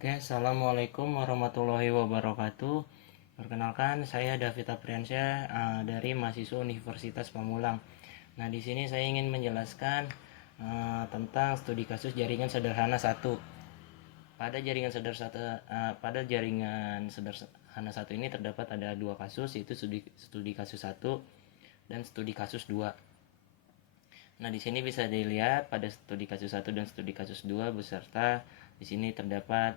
Oke, assalamualaikum warahmatullahi wabarakatuh. Perkenalkan, saya David Apriansyah dari mahasiswa Universitas Pamulang. Nah, di sini saya ingin menjelaskan tentang studi kasus jaringan sederhana 1. Pada jaringan sederhana 1 ini terdapat ada dua kasus, yaitu studi kasus 1 dan studi kasus 2. Nah, di sini bisa dilihat pada studi kasus 1 dan studi kasus 2 beserta di sini terdapat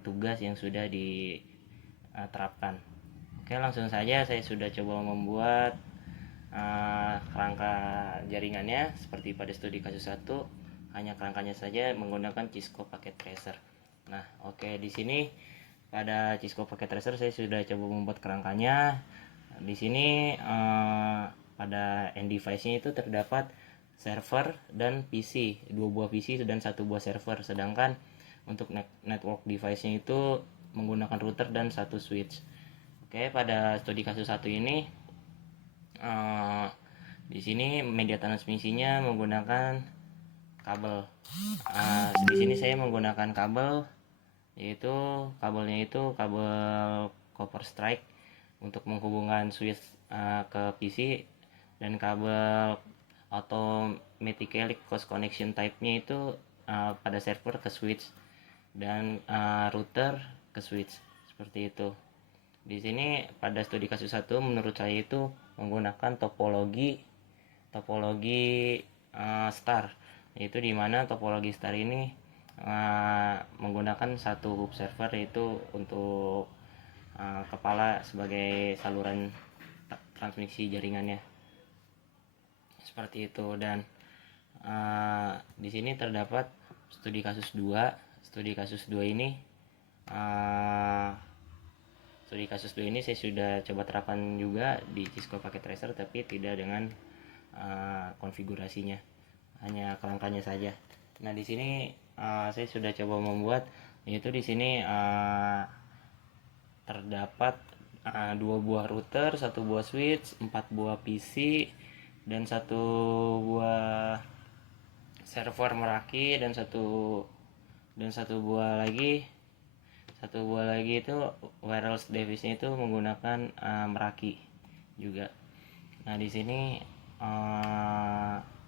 tugas yang sudah diterapkan. Oke, langsung saja saya sudah coba membuat kerangka jaringannya seperti pada studi kasus 1, hanya kerangkanya saja menggunakan Cisco Packet Tracer. Nah, oke, di sini pada Cisco Packet Tracer saya sudah coba membuat kerangkanya. Di sini pada end device-nya itu terdapat server dan PC, dua buah PC dan satu buah server. Sedangkan untuk network device-nya itu menggunakan router dan satu switch. Oke, pada studi kasus 1 ini di sini media transmisinya menggunakan kabel. Di sini saya menggunakan kabel, yaitu kabelnya itu kabel copper strike untuk menghubungkan switch ke PC, dan kabel automatically cross connection type-nya itu pada server ke switch dan router ke switch, seperti itu. Di sini pada studi kasus 1 menurut saya itu menggunakan topologi star, yaitu di mana topologi star ini menggunakan satu hub server, yaitu untuk kepala sebagai saluran transmisi jaringannya, seperti itu. Dan di sini terdapat studi kasus 2. Studi kasus 2 ini saya sudah coba terapkan juga di Cisco Packet Tracer, tapi tidak dengan konfigurasinya, hanya kerangkanya saja. Nah, di sini saya sudah coba membuat, yaitu di sini terdapat dua buah router, satu buah switch, 4 buah PC, dan satu buah server Meraki, dan satu buah lagi itu wireless device-nya itu menggunakan Meraki juga. Nah, di sini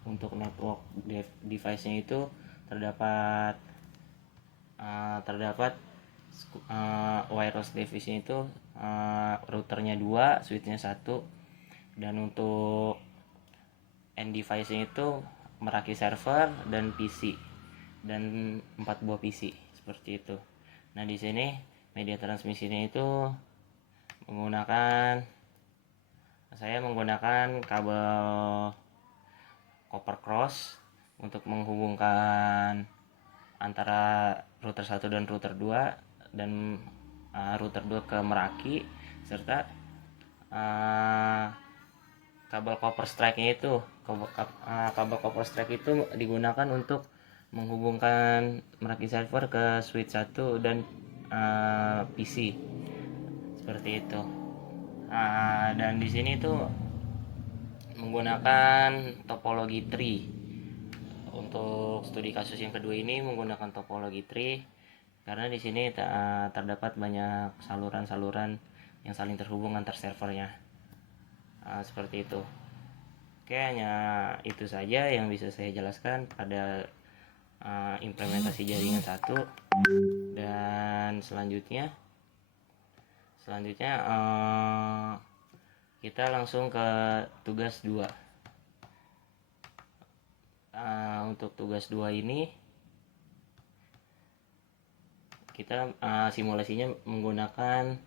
untuk network device-nya itu terdapat wireless device-nya itu routernya 2, switch-nya 1, dan untuk end device-nya itu Meraki server dan PC, dan 4 buah PC, seperti itu. Nah, di sini media transmisinya itu saya menggunakan kabel copper cross untuk menghubungkan antara router 1 dan router 2, dan router 2 ke Meraki, serta kabel copper strike-nya itu kabel copper strike itu digunakan untuk menghubungkan Meraki server ke switch 1 dan PC, seperti itu. Dan di sini tuh menggunakan topologi tree. Untuk studi kasus yang kedua ini menggunakan topologi tree karena di sini terdapat banyak saluran-saluran yang saling terhubung antar servernya, seperti itu. Oke, hanya itu saja yang bisa saya jelaskan pada implementasi jaringan 1. Dan selanjutnya kita langsung ke tugas 2. Untuk tugas 2 ini kita simulasinya menggunakan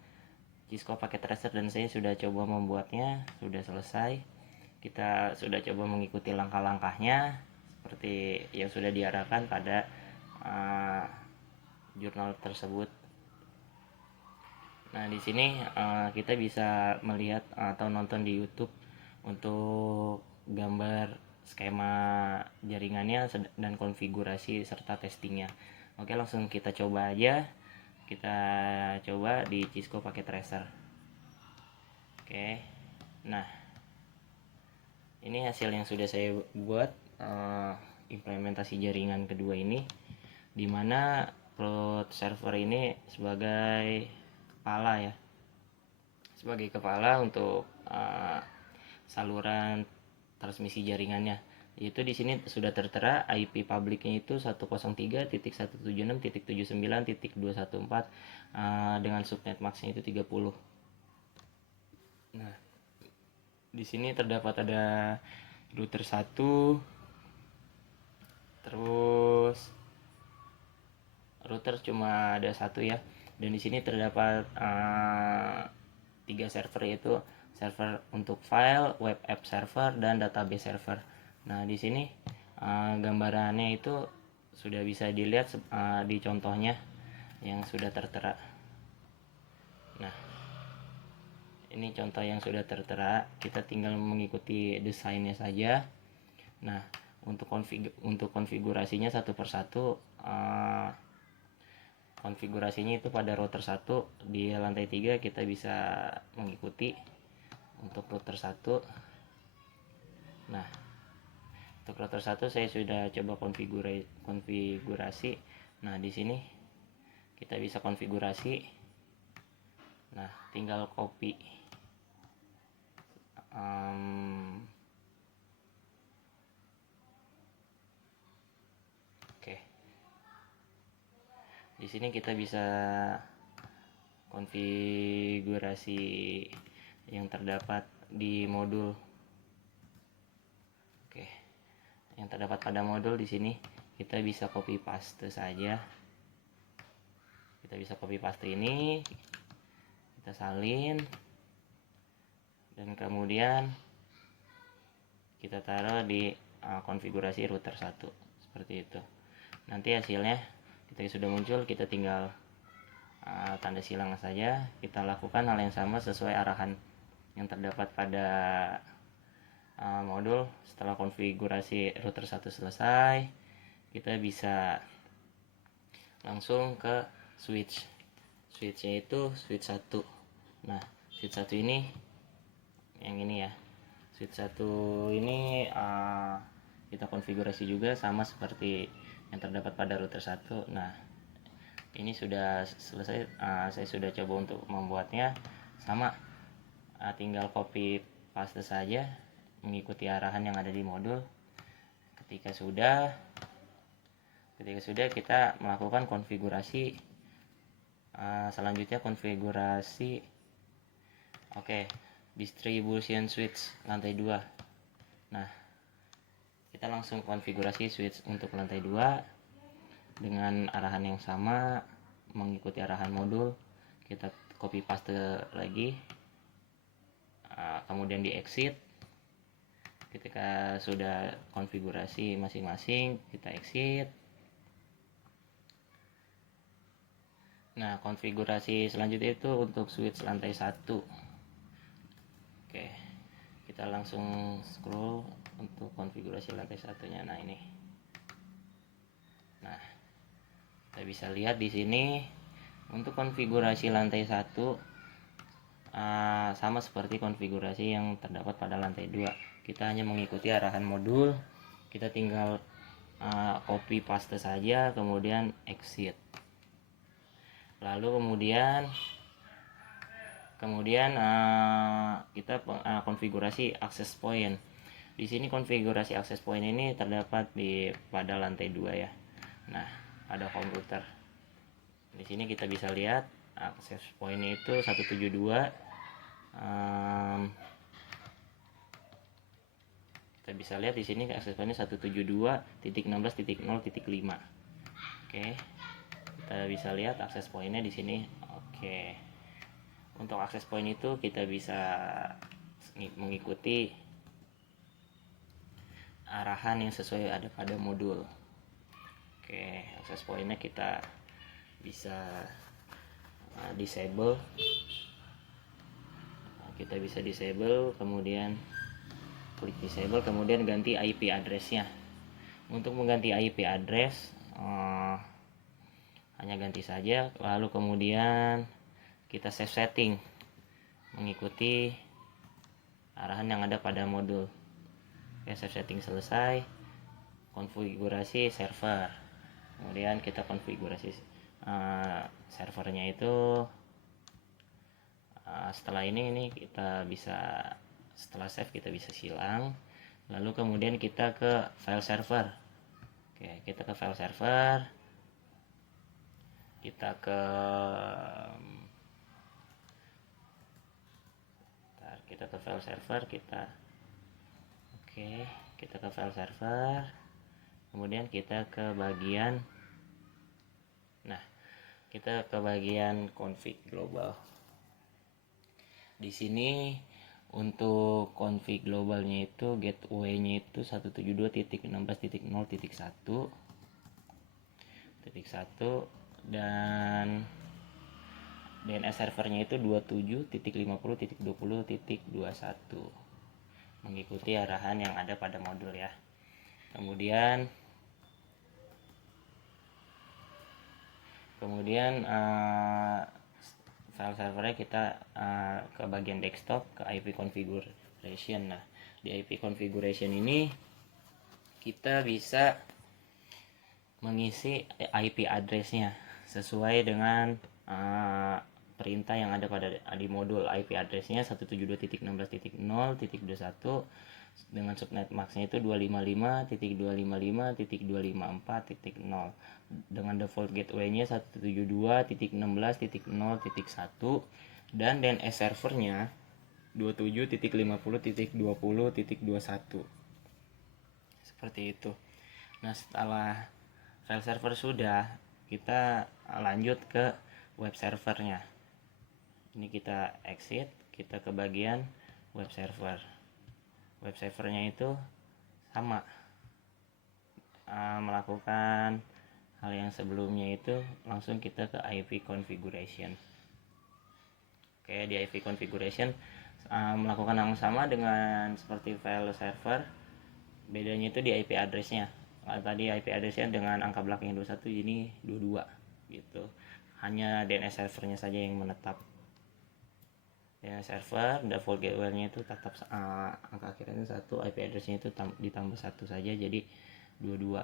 Cisco Packet Tracer, dan saya sudah coba membuatnya, sudah selesai. Kita sudah coba mengikuti langkah-langkahnya seperti yang sudah diarahkan pada jurnal tersebut. Nah, di sini kita bisa melihat atau nonton di YouTube untuk gambar skema jaringannya dan konfigurasi serta testingnya. Oke, langsung kita coba aja. Kita coba di Cisco Packet Tracer. Oke, nah ini hasil yang sudah saya buat implementasi jaringan kedua ini, dimana plot server ini sebagai kepala ya, sebagai kepala untuk saluran transmisi jaringannya. Itu di sini sudah tertera IP publiknya itu 103.176.79.214 dengan subnet maxnya itu 30. Nah, di sini terdapat ada router 1, terus router cuma ada satu ya, dan di sini terdapat 3 server, yaitu server untuk file, web app server, dan database server. Nah, di sini gambarannya itu sudah bisa dilihat di contohnya yang sudah tertera. Nah, ini contoh yang sudah tertera, kita tinggal mengikuti desainnya saja. Nah, untuk konfigurasinya satu persatu, konfigurasinya itu pada router 1 di lantai 3 kita bisa mengikuti untuk router 1. Nah, untuk router 1 saya sudah coba konfigurasi. Nah, di sini kita bisa konfigurasi. Nah, tinggal copy oke. Di sini kita bisa konfigurasi yang terdapat di modul. Oke. Yang terdapat pada modul di sini kita bisa copy paste saja. Kita bisa copy paste ini, kita salin, dan kemudian kita taruh di konfigurasi router 1 seperti itu. Nanti hasilnya kita sudah muncul, kita tinggal tanda silang saja. Kita lakukan hal yang sama sesuai arahan yang terdapat pada modul. Setelah konfigurasi router 1 selesai, kita bisa langsung ke switchnya itu switch 1. Nah, switch 1 ini yang ini ya, switch 1 ini kita konfigurasi juga sama seperti yang terdapat pada router 1. Nah, ini sudah selesai, saya sudah coba untuk membuatnya sama, tinggal copy paste saja mengikuti arahan yang ada di modul. Ketika sudah kita melakukan konfigurasi. Selanjutnya konfigurasi distribution switch lantai 2. Nah, kita langsung konfigurasi switch untuk lantai 2 dengan arahan yang sama, mengikuti arahan modul. Kita copy paste lagi, kemudian di exit. Ketika sudah konfigurasi masing-masing, kita exit. Nah, konfigurasi selanjutnya itu untuk switch lantai 1. Oke, kita langsung scroll untuk konfigurasi lantai 1-nya. Nah, ini. Nah, kita bisa lihat di sini untuk konfigurasi lantai 1 sama seperti konfigurasi yang terdapat pada lantai 2. Kita hanya mengikuti arahan modul. Kita tinggal copy paste saja, kemudian exit. Lalu kemudian kita konfigurasi access point. Di sini konfigurasi access point ini terdapat pada lantai 2 ya. Nah, ada komputer. Di sini kita bisa lihat access point itu 172. Kita bisa lihat di sini access point-nya 172.16.0.5. Oke. Kita bisa lihat access point-nya di sini. Oke. Untuk access point itu kita bisa mengikuti arahan yang sesuai ada pada modul. Oke, access point-nya kita bisa disable. Kita bisa disable, kemudian klik disable, kemudian ganti IP address-nya. Untuk mengganti IP address hanya ganti saja, lalu kemudian kita save setting mengikuti arahan yang ada pada modul. Oke, save setting selesai. Konfigurasi server, kemudian kita konfigurasi servernya itu. Setelah ini kita bisa, setelah save kita bisa silang, lalu kemudian kita ke file server. Oke, kita ke file server, kita ke file server, kita ke file server, kemudian kita ke bagian, kita ke bagian config global. Di sini untuk config globalnya itu gateway-nya itu 172.16.0.1 dan DNS servernya itu 27.50.20.21, mengikuti arahan yang ada pada modul ya. Kemudian file servernya kita ke bagian desktop, ke IP configuration. Nah, di IP configuration ini kita bisa mengisi IP address-nya sesuai dengan perintah yang ada di modul. IP address-nya 172.16.0.21 dengan subnet max-nya itu 255.255.254.0 dengan default gateway-nya 172.16.0.1 dan DNS servernya 27.50.20.21. Seperti itu. Nah, setelah file server sudah, kita lanjut ke web servernya. Ini kita exit, kita ke bagian web server. Web servernya itu sama, melakukan hal yang sebelumnya itu, langsung kita ke IP configuration. Oke, di IP configuration melakukan hal yang sama dengan seperti file server. Bedanya itu di IP address-nya. Tadi IP address-nya dengan angka belakangnya 21, ini 22 gitu. Hanya DNS servernya saja yang menetap. DNS server default gateway-nya itu tetap angka akhirnya 1, IP address-nya itu ditambah 1 saja, jadi 22.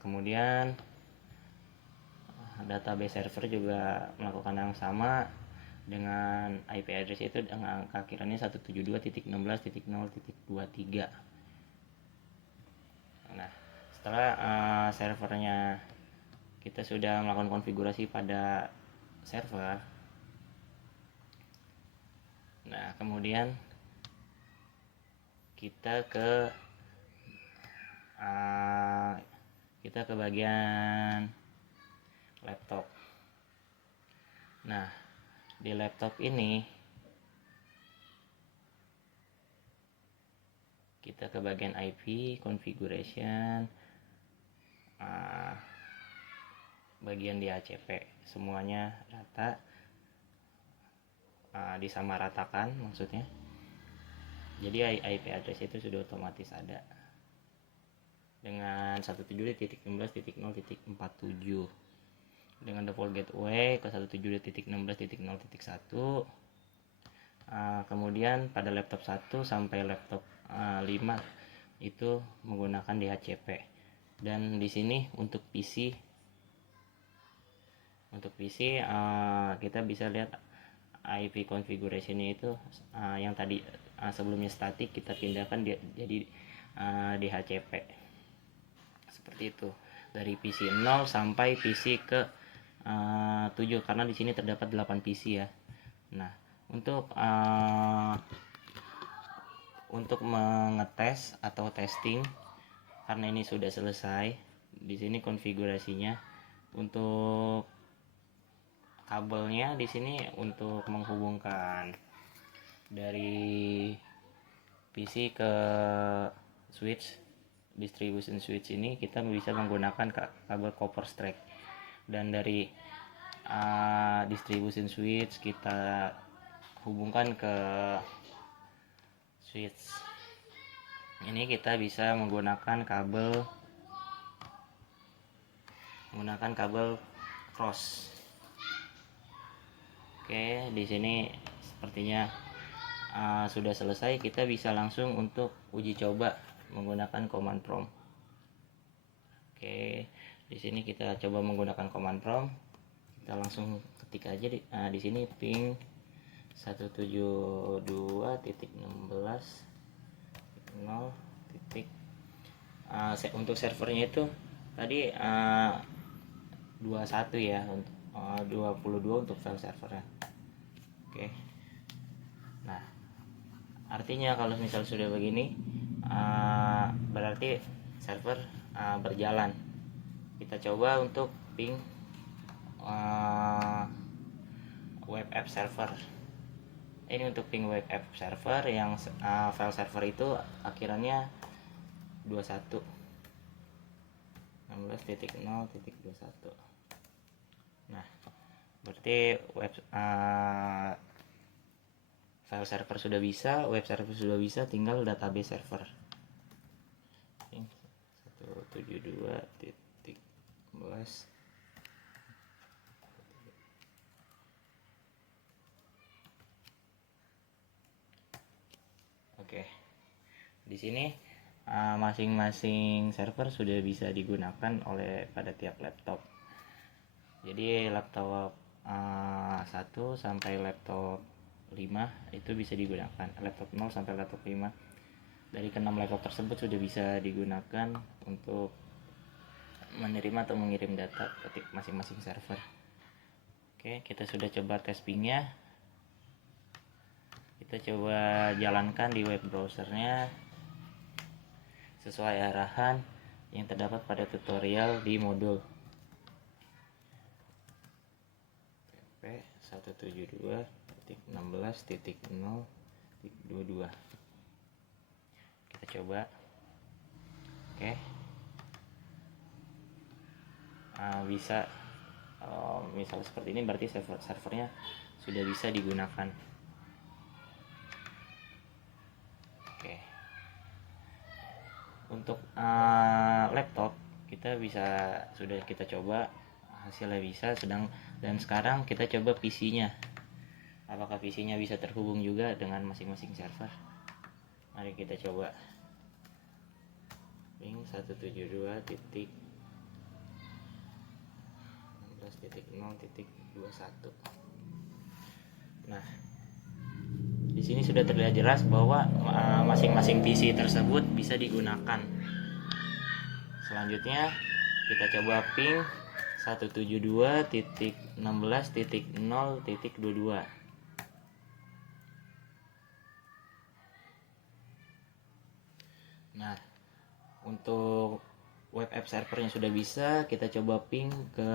Kemudian database server juga melakukan yang sama dengan IP address itu dengan angka akhirannya 172.16.0.23. Nah, setelah servernya kita sudah melakukan konfigurasi pada server, nah kemudian kita ke bagian laptop. Nah, di laptop ini kita ke bagian IP configuration, bagian di HCP semuanya rata, disamaratakan maksudnya. Jadi IP address itu sudah otomatis ada dengan 172.16.0.47 dengan default gateway ke 172.16.0.1. Kemudian pada laptop 1 sampai laptop 5 itu menggunakan DHCP. Dan di sini untuk PC kita bisa lihat IP configuration-nya itu yang tadi sebelumnya statik kita pindahkan jadi DHCP. Seperti itu. Dari PC 0 sampai PC ke 7, karena di sini terdapat 8 PC ya. Nah, untuk mengetes atau testing, karena ini sudah selesai, di sini konfigurasinya. Untuk kabelnya di sini untuk menghubungkan dari PC ke switch, distribution switch ini kita bisa menggunakan kabel copper strap, dan dari distribution switch kita hubungkan ke switch ini, kita bisa menggunakan kabel cross. Oke, di sini sepertinya sudah selesai. Kita bisa langsung untuk uji coba menggunakan command prompt. Oke, Di sini kita coba menggunakan command prompt. Kita langsung ketik aja di sini ping 172.16.0 titik. Untuk servernya itu tadi 21 ya, untuk 22 untuk file servernya. Oke. Nah, artinya kalau misal sudah begini, berarti server berjalan. Kita coba untuk ping web app server. Ini untuk ping web app server yang file server itu akhirannya 21 16.0.21. Nah, berarti file server sudah bisa, web server sudah bisa, tinggal database server. 172.11. Oke. Di sini masing-masing server sudah bisa digunakan oleh pada tiap laptop. Jadi laptop 1 sampai laptop 5 itu bisa digunakan. Laptop 0 sampai laptop 5. Dari ke-6 laptop tersebut sudah bisa digunakan untuk menerima atau mengirim data ke masing-masing server. Oke, kita sudah coba tes pingnya. Kita coba jalankan di web browsernya sesuai arahan yang terdapat pada tutorial di modul pp 172.16.0.22. Kita coba. Oke. Bisa misal seperti ini, berarti servernya sudah bisa digunakan. Oke. Untuk laptop sudah kita coba, hasilnya bisa. Dan sekarang kita coba PC-nya, apakah PC-nya bisa terhubung juga dengan masing-masing server. Mari kita coba ping 172.16.0.21. Nah, di sini sudah terlihat jelas bahwa masing-masing PC tersebut bisa digunakan. Selanjutnya kita coba ping 172.16.0.22. Nah, untuk web app servernya sudah bisa, kita coba ping ke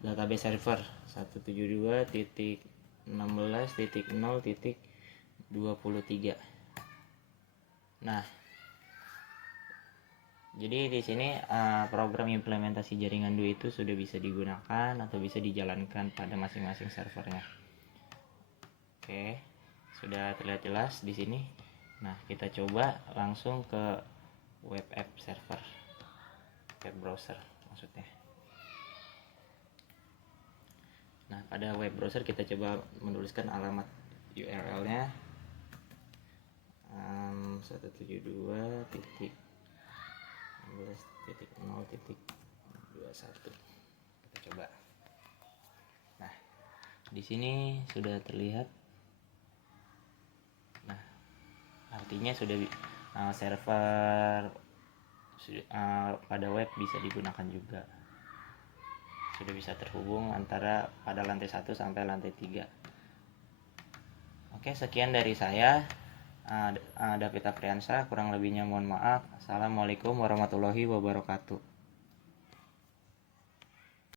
database server 172.16.0.23. Nah, jadi di sini program implementasi jaringan 2 itu sudah bisa digunakan atau bisa dijalankan pada masing-masing servernya. Oke, sudah terlihat jelas di sini. Nah, kita coba langsung ke web app server, web browser maksudnya. Nah, pada web browser kita coba menuliskan alamat URL-nya 172.16.0.21. Kita coba. Nah, di sini sudah terlihat. Nah, artinya sudah server pada web bisa digunakan juga. Sudah bisa terhubung antara pada lantai 1 sampai lantai 3. Oke, sekian dari saya, David Afriansa. Kurang lebihnya mohon maaf. Assalamualaikum warahmatullahi wabarakatuh.